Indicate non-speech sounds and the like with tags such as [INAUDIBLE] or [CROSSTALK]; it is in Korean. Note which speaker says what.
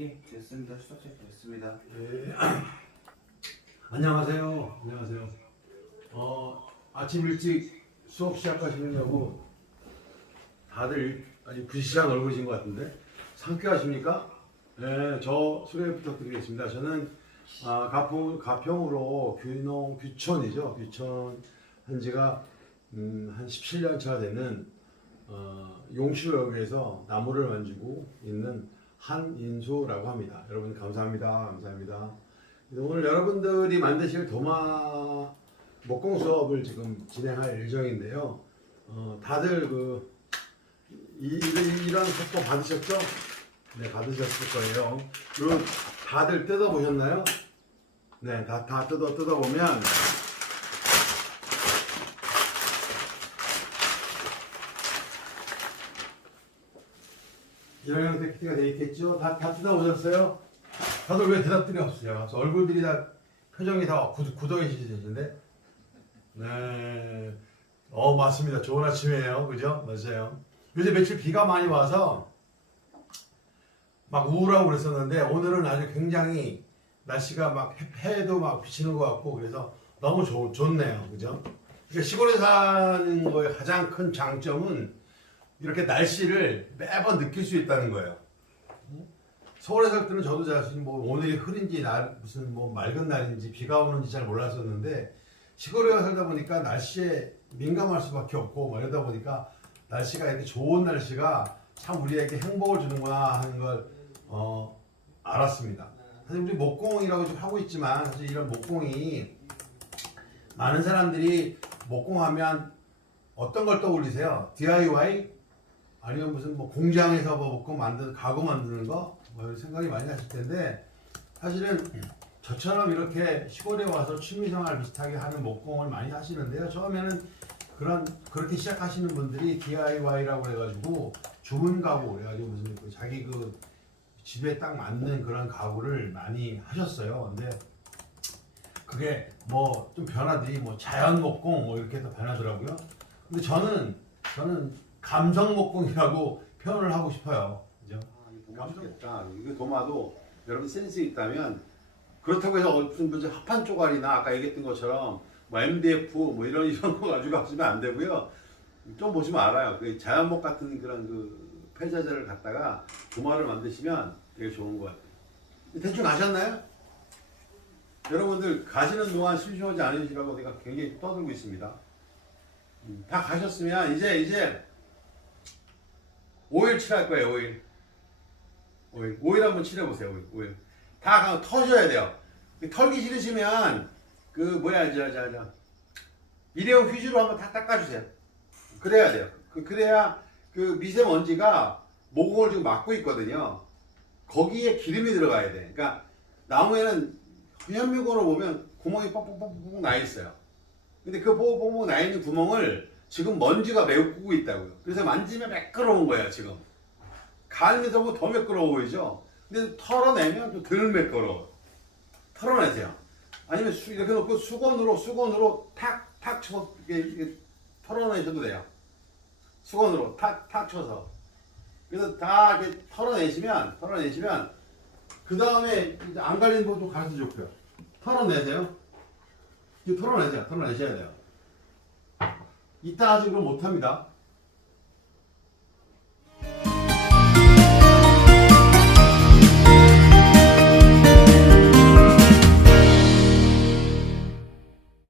Speaker 1: 예, 됐습니다. 수석 체크 됐습니다.
Speaker 2: 예. 안녕하세요. 안녕하세요. 어, 아침 일찍 수업 시작하시느냐고 다들 아주 부시시한 얼굴이신 것 같은데 상쾌하십니까? 네, 저 소개 부탁드리겠습니다. 저는 아, 가평, 가평으로 규농, 규천이죠. 규천 한 지가 음, 한 17년 차가 되는 어, 용시역에서 나무를 만지고 있는 한인수라고 합니다. 여러분 감사합니다. 감사합니다. 오늘 여러분들이 만드실 도마 목공 수업을 지금 진행할 예정인데요. 어, 다들 그 이, 이- 이런 속도 받으셨죠? 네, 받으셨을 거예요. 그리고 다들 뜯어보셨나요? 네, 다, 다 뜯어, 뜯어보면 이런 형태 PT가 돼 있겠죠? 다, 다 뜯어보셨어요? 다들 왜 대답들이 없어요? 얼굴들이 다 표정이 다 굳, 굳어계시는데 네. 어 맞습니다. 좋은 아침이에요. 그죠? 맞아요. 요새 며칠 비가 많이 와서 막 우울하고 그랬었는데 오늘은 아주 굉장히 날씨가 막 해, 해도 막 비치는 것 같고 그래서 너무 좋, 좋네요. 그죠? 그러니까 시골에 사는 거의 가장 큰 장점은 이렇게 날씨를 매번 느낄 수 있다는 거예요. 서울에 살 때는 저도 사실 뭐 오늘이 흐린지 날 무슨 뭐 맑은 날인지 비가 오는지 잘 몰랐었는데 시골에 살다 보니까 날씨에 민감할 수밖에 없고 뭐 이러다 보니까 날씨가 이렇게 좋은 날씨가 참 우리에게 행복을 주는구나 하는 걸 어, 알았습니다. 사실 우리 목공이라고 좀 하고 있지만 사실 이런 목공이 많은 사람들이 목공하면 어떤 걸 떠올리세요? DIY 아니면 무슨 뭐 공장에서 뭐 목공 만드는 가구 만드는 거 뭐 생각이 많이 나실 텐데 사실은 저처럼 이렇게 시골에 와서 취미생활 비슷하게 하는 목공을 많이 하시는데요. 처음에는 그런 그렇게 시작하시는 분들이 DIY라고 해가지고 주문 가구 그래가지고 무슨 그 자기 그 집에 딱 맞는 그런 가구를 많이 하셨어요. 근데 그게 뭐 좀 변화들이 뭐 자연 목공 뭐 이렇게 해서 변하더라고요. 근데 저는 저는 감성 목공이라고 표현을 하고 싶어요. 그죠?
Speaker 3: 아, 이거 도마 좋겠다. 이거 도마도 여러분 센스 있다면 그렇다고 해서 무슨 무슨 합판 쪼가리나 아까 얘기했던 것처럼 뭐 MDF 뭐 이런 [LAUGHS] 이런 거 가지고 하시면 안 되고요. 좀 보시면 알아요. 그 자연목 같은 그런 그 폐자재를 갖다가 도마를 만드시면 되게 좋은 것 같아요. 대충 아셨나요? 여러분들 가시는 동안 심심하지 않으시라고 내가 굉장히 떠들고 있습니다. 음, 다 가셨으면 이제 이제 5일 칠할 거예요. 5일. 5일. 5일 한번 칠해보세요. 5일. 5일. 다 터셔야 돼요. 털기 싫으시면 그 뭐야 저 저 저 일회용 휴지로 한번 다 닦아주세요. 그래야 돼요. 그 그래야 그 미세먼지가 모공을 지금 막고 있거든요. 거기에 기름이 들어가야 돼. 그러니까 나무에는 현미경으로 보면 구멍이 뻑뻑뻑뻑 나 있어요. 근데 그 뻑뻑뻑 나 있는 구멍을 지금 먼지가 메꾸고 있다고요. 그래서 만지면 매끄러운 거예요, 지금. 갈면서 보면 더 매끄러워 보이죠? 근데 털어내면 또 덜 매끄러워. 털어내세요. 아니면 수, 이렇게 놓고 수건으로, 수건으로 탁, 탁 쳐서 이렇게, 이렇게 털어내셔도 돼요. 수건으로 탁, 탁 쳐서. 그래서 다 이렇게 털어내시면, 털어내시면, 그 다음에 안 갈리는 법도 가르쳐 줬고요. 털어내세요. 털어내세요. 털어내셔야 돼요. 이따 아직 그럼 못합니다.